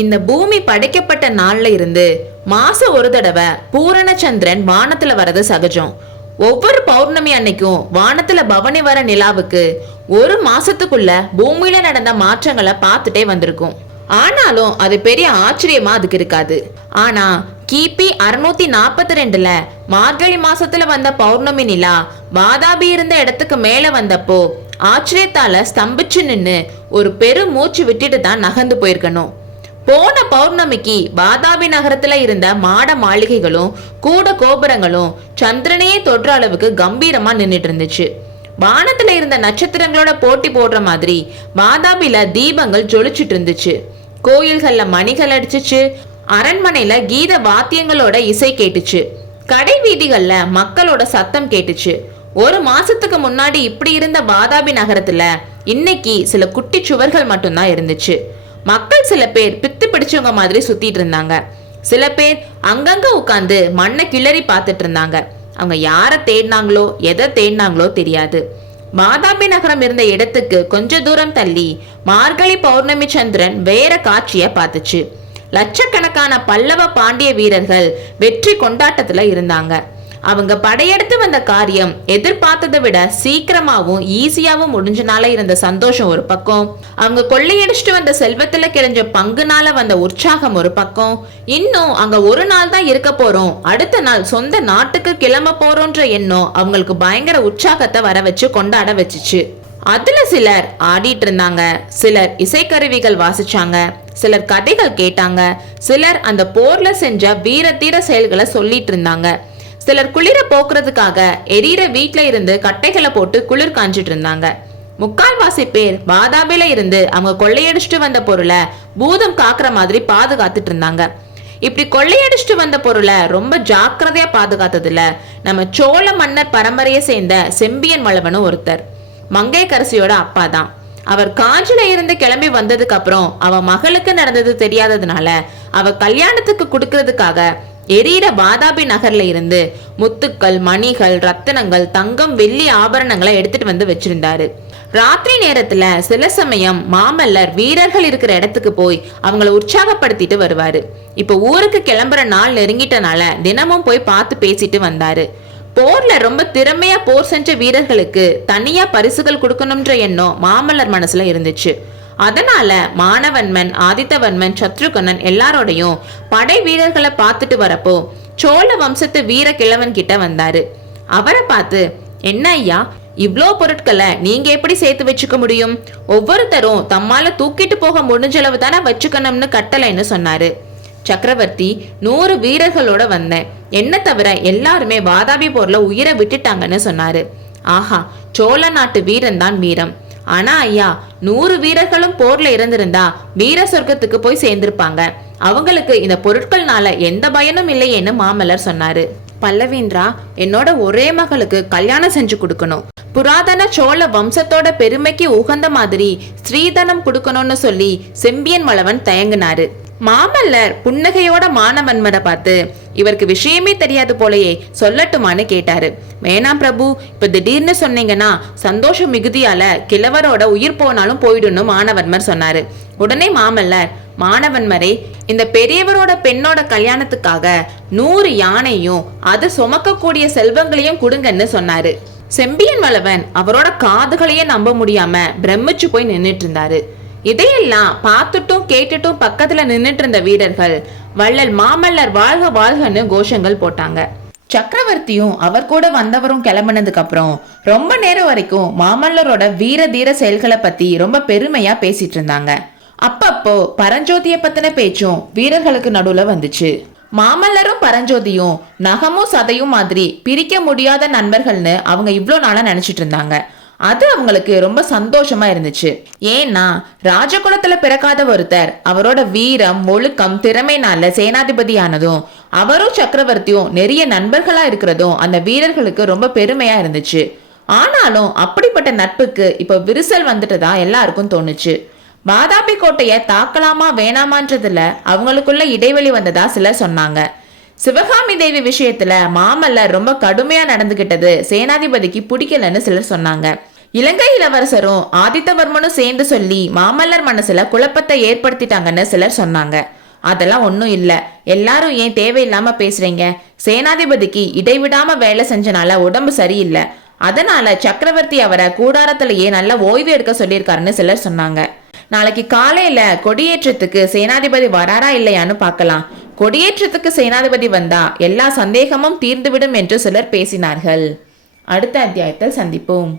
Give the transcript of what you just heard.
இந்த பூமி படைக்கப்பட்ட நாள்ல இருந்து மாசம் ஒரு தடவை பூரணச்சந்திரன் வானத்துல வரது சகஜம். ஒவ்வொரு பௌர்ணமி அன்னைக்கும் வானத்துல பவனி வர நிலாவுக்கு ஒரு மாசத்துக்குள்ள பூமியில நடந்த மாற்றங்களை பார்த்துட்டே வந்திருக்கும். ஆனாலும் அது பெரிய ஆச்சரியமா அதுக்கு இருக்காது. ஆனா கிபி அறுநூத்தி நாற்பத்தி ரெண்டுல மார்கழி மாசத்துல வந்த பௌர்ணமி நிலா வாதாபி இருந்த இடத்துக்கு மேல வந்தப்போ ஆச்சரியத்தால ஸ்தம்பிச்சு நின்று ஒரு பெரு மூச்சு விட்டுட்டு தான் நகர்ந்து போயிருக்கணும். போன பௌர்ணமிக்கு வாதாபி நகரத்துல இருந்த மாட மாளிகைகளும் கூட கோபுரங்களும் சந்திரனையே தொற்ற அளவுக்கு கம்பீரமா நின்றுட்டு இருந்துச்சு. வானத்துல இருந்த நட்சத்திரங்களோட போட்டி போடுற மாதிரி வாதாபில தீபங்கள் ஜொலிச்சிட்டு இருந்துச்சு. கோயில்கள்ல மணிகள் அடிச்சுச்சு. அரண்மனையில கீத வாத்தியங்களோட இசை கேட்டுச்சு. கடை வீதிகள்ல மக்களோட சத்தம் கேட்டுச்சு. ஒரு மாசத்துக்கு முன்னாடி இப்படி இருந்த வாதாபி நகரத்துல இன்னைக்கு சில குட்டி சுவர்கள் மட்டும்தான் இருந்துச்சு. மக்கள் சில பேர் பித்து பிடிச்சவங்க மாதிரி சுத்திட்டு இருந்தாங்க. சில பேர் அங்கங்க உட்காந்து மண்ணை கிளறி பார்த்துட்டு இருந்தாங்க. அவங்க யாரை தேடினாங்களோ எதை தேடினாங்களோ தெரியாது. மாதாபி நகரம் இருந்த இடத்துக்கு கொஞ்ச தூரம் தள்ளி மார்கழி பௌர்ணமி சந்திரன் வேற காட்சிய பார்த்துச்சு. லட்சக்கணக்கான பல்லவ பாண்டிய வீரர்கள் வெற்றி கொண்டாட்டத்துல இருந்தாங்க. அவங்க படையெடுத்து வந்த காரியம் எதிர்பார்த்ததை விட சீக்கிரமாவும் ஈஸியாவும் முடிஞ்சனால இருந்த சந்தோஷம் ஒரு பக்கம். அவங்க கொள்ளையடிச்சிட்டு வந்த செல்வத்துல கிடைஞ்ச பங்குனால வந்த உற்சாகம் ஒரு பக்கம். இன்னும் அங்க ஒரு நாள் தான் இருக்க போறோம். அடுத்த நாள் சொந்த நாட்டுக்கு கிளம்ப போறோன்ற எண்ணம் அவங்களுக்கு பயங்கர உற்சாகத்தை வர வச்சு கொண்டாட வச்சுச்சு. அதுல சிலர் ஆடிட்டு இருந்தாங்க. சிலர் இசைக்கருவிகள் வாசிச்சாங்க. சிலர் கதைகள் கேட்டாங்க. சிலர் அந்த போர்ல செஞ்ச வீரத்தீர செயல்களை சொல்லிட்டு இருந்தாங்க. சிலர் குளிர போக்குறதுக்காக எரியிற வீட்ல இருந்து கட்டைகளை போட்டு குளிர் காஞ்சிட்டு இருந்தாங்க. முக்கால்வாசி பேர் வாதாபில இருந்து அவங்க கொள்ளையடிச்சிட்டு வந்த பொருளை பூதம் காக்குற மாதிரி பாதுகாத்துட்டு இருந்தாங்க. இப்படி கொள்ளையடிச்சிட்டு வந்த பொருளை ரொம்ப ஜாக்கிரதையா பாதுகாத்ததுல நம்ம சோழ மன்னர் பரம்பரையை சேர்ந்த செம்பியன் வளவனும் ஒருத்தர். மங்கையரசியோட அப்பா தான். அவர் காஞ்சில இருந்து கிளம்பி வந்ததுக்கு அப்புறம் அவ மகளுக்கு நடந்தது தெரியாததுனால அவ கல்யாணத்துக்கு கொடுக்கறதுக்காக எரியிற வாதாபி நகர்ல இருந்து முத்துக்கள் மணிகள் ரத்தினங்கள் தங்கம் வெள்ளி ஆபரணங்களை எடுத்துட்டு வந்து வச்சிருந்தாரு. ராத்திரி நேரத்துல சில சமயம் மாமல்லர் வீரர்கள் இருக்கிற இடத்துக்கு போய் அவங்கள உற்சாகப்படுத்திட்டு வருவாரு. இப்ப ஊருக்கு கிளம்புற நாள் நெருங்கிட்டனால தினமும் போய் பார்த்து பேசிட்டு வந்தாரு. போர்ல ரொம்ப திறமையா போர் செஞ்ச வீரர்களுக்கு தனியா பரிசுகள் கொடுக்கணும்ன்ற எண்ணம் மாமல்லர் மனசுல இருந்துச்சு. அதனால மாணவன்மன் ஆதித்தவன்மன் சத்ருகனன் எல்லாரோடையும் படை வீரர்களை பார்த்துட்டு வரப்போ சோழ வம்சத்து வீர கிழவன் கிட்ட வந்தாரு. அவரை பார்த்து என்ன ஐயா இவ்வளோ பொருட்களை நீங்க எப்படி சேர்த்து வச்சுக்க முடியும்? ஒவ்வொருத்தரும் தம்மால தூக்கிட்டு போக முடிஞ்சளவு தானே வச்சுக்கணும்னு கட்டளைன்னு சொன்னாரு. சக்கரவர்த்தி நூறு வீரர்களோட வந்தேன். என்ன தவிர எல்லாருமே வாதாபி போர்ல உயிரை விட்டுட்டாங்கன்னு சொன்னாரு. ஆஹா சோழ நாட்டு வீரன் தான் வீரம். ஆனா ஐயா நூறு வீரர்களும் போர்ல இருந்திருந்தா வீர சொர்க்கத்துக்கு போய் சேர்ந்திருப்பாங்க. அவங்களுக்கு இந்த பொருட்கள்னால எந்த பயனும் இல்லையேன்னு மாமல்லர் சொன்னாரு. பல்லவேந்திரா என்னோட ஒரே மகளுக்கு கல்யாணம் செஞ்சு கொடுக்கணும். புராதன சோழ வம்சத்தோட பெருமைக்கு உகந்த மாதிரி ஸ்ரீதனம் கொடுக்கணும்னு சொல்லி செம்பியன் மலவன் தயங்கினாரு. மாமல்லர் புன்னகையோட மானவன்மரை பார்த்து இவருக்கு விஷயமே தெரியாது போலயே சொல்லட்டுமான்னு கேட்டாரு. வேணாம் பிரபு இப்ப திடீர்னு சொன்னீங்கன்னா சந்தோஷம் மிகுதியால கிழவரோட உயிர் போனாலும் போயிடும்னு மாணவன்மர் சொன்னாரு. உடனே மாமல்லர் மாணவன்மரே இந்த பெரியவரோட பெண்ணோட கல்யாணத்துக்காக நூறு யானையும் அது சுமக்கக்கூடிய செல்வங்களையும் கொடுங்கன்னு சொன்னாரு. செம்பியன் வளவன் அவரோட காதுகளையே நம்ப முடியாம பிரமிச்சு போய் நின்னுட்டு இருந்தாரு. இதையெல்லாம் பார்த்துட்டும் கேட்டுட்டும் பக்கத்துல நின்னுட்டு இருந்த வீரர்கள் வள்ளல் மாமல்லர் வாழ்க வாழ்கன்னு கோஷங்கள் போட்டாங்க. சக்கரவர்த்தியும் அவர் கூட வந்தவரும் கிளம்பினதுக்கு அப்புறம் ரொம்ப நேரம் வரைக்கும் மாமல்லரோட வீர தீர செயல்களை பத்தி ரொம்ப பெருமையா பேசிட்டு இருந்தாங்க. அப்பப்போ பரஞ்சோதிய பத்தின பேச்சும் வீரர்களுக்கு நடுவுல வந்துச்சு. மாமல்லரும் பரஞ்சோதியும் நகமும் சதையும் மாதிரி பிரிக்க முடியாத நண்பர்கள்னு அவங்க இவ்வளோ நாளா நினைச்சிட்டு இருந்தாங்க. அது அவங்களுக்கு ரொம்ப சந்தோஷமா இருந்துச்சு. ஏன்னா ராஜகுலத்துல பிறக்காத ஒருத்தர் அவரோட வீரம் ஒழுக்கம் திறமைனால சேனாதிபதியானதும் அவரும் சக்கரவர்த்தியும் நிறைய நண்பர்களா இருக்கிறதும் அந்த வீரர்களுக்கு ரொம்ப பெருமையா இருந்துச்சு. ஆனாலும் அப்படிப்பட்ட நட்புக்கு இப்ப விரிசல் வந்துட்டதா எல்லாருக்கும் தோணுச்சு. வாதாபி கோட்டையை தாக்கலாமா வேணாமான்றதுல அவங்களுக்குள்ள இடைவெளி வந்ததா சிலர் சொன்னாங்க. சிவகாமி தேவி விஷயத்துல மாமல்லர் ரொம்ப கடுமையா நடந்துகிட்டது சேனாதிபதிக்கு பிடிக்கலன்னு சிலர் சொன்னாங்க. இலங்கை இளவரசரும் ஆதித்தவர்மனும் சேர்ந்து சொல்லி மாமல்லர் மனசுல குழப்பத்தை ஏற்படுத்திட்டாங்கன்னு சிலர் சொன்னாங்க. அதெல்லாம் ஒன்றும் இல்லை. எல்லாரும் ஏன் தேவையில்லாம பேசுறீங்க? சேனாதிபதிக்கு இடைவிடாம வேலை செஞ்சனால உடம்பு சரியில்லை. அதனால சக்கரவர்த்தி அவரை கூடாரத்திலேயே நல்ல ஓய்வு எடுக்க சொல்லியிருக்காருன்னு சிலர் சொன்னாங்க. நாளைக்கு காலையில கொடியேற்றத்துக்கு சேனாதிபதி வராரா இல்லையான்னு பார்க்கலாம். கொடியேற்றத்துக்கு சேனாதிபதி வந்தா எல்லா சந்தேகமும் தீர்ந்துவிடும் என்று சிலர் பேசினார்கள். அடுத்த அத்தியாயத்தில் சந்திப்போம்.